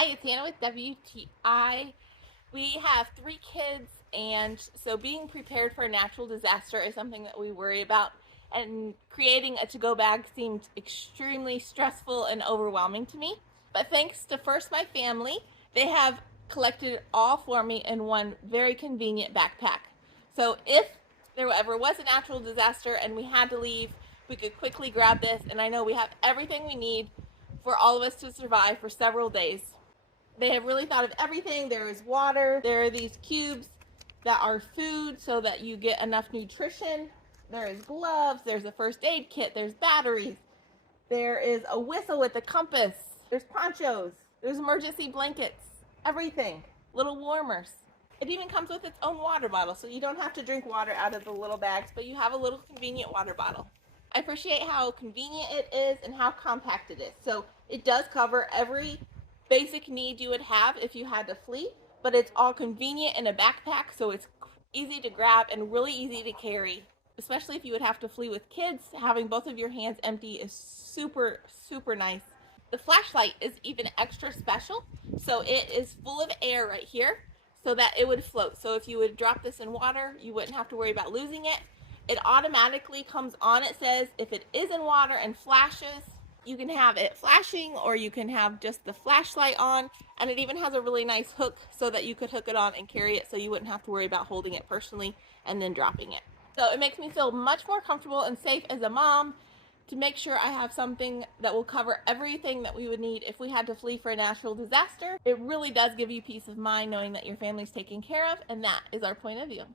Hi, it's Hannah with WTI. We have 3 kids, and so being prepared for a natural disaster is something that we worry about. And creating a to-go bag seemed extremely stressful and overwhelming to me. But thanks to First My Family, they have collected it all for me in one very convenient backpack. So if there ever was a natural disaster and we had to leave, we could quickly grab this, and I know we have everything we need for all of us to survive for several days. They have really thought of everything. There is water. There are these cubes that are food so that you get enough nutrition. There is gloves. There's a first aid kit. There's batteries. There is a whistle with a compass. There's ponchos. There's emergency blankets. Everything. Little warmers. It even comes with its own water bottle, so you don't have to drink water out of the little bags, but you have a little convenient water bottle. I appreciate how convenient it is and how compact it is. So it does cover every basic need you would have if you had to flee, but it's all convenient in a backpack, so it's easy to grab and really easy to carry, especially if you would have to flee with kids. Having both of your hands empty is super, super nice. The flashlight is even extra special, so it is full of air right here so that it would float. So if you would drop this in water, you wouldn't have to worry about losing it. It automatically comes on. It says if it is in water and flashes, you can have it flashing, or you can have just the flashlight on, and it even has a really nice hook so that you could hook it on and carry it, so you wouldn't have to worry about holding it personally and then dropping it. So it makes me feel much more comfortable and safe as a mom to make sure I have something that will cover everything that we would need if we had to flee for a natural disaster. It really does give you peace of mind knowing that your family's taken care of, and that is our point of view.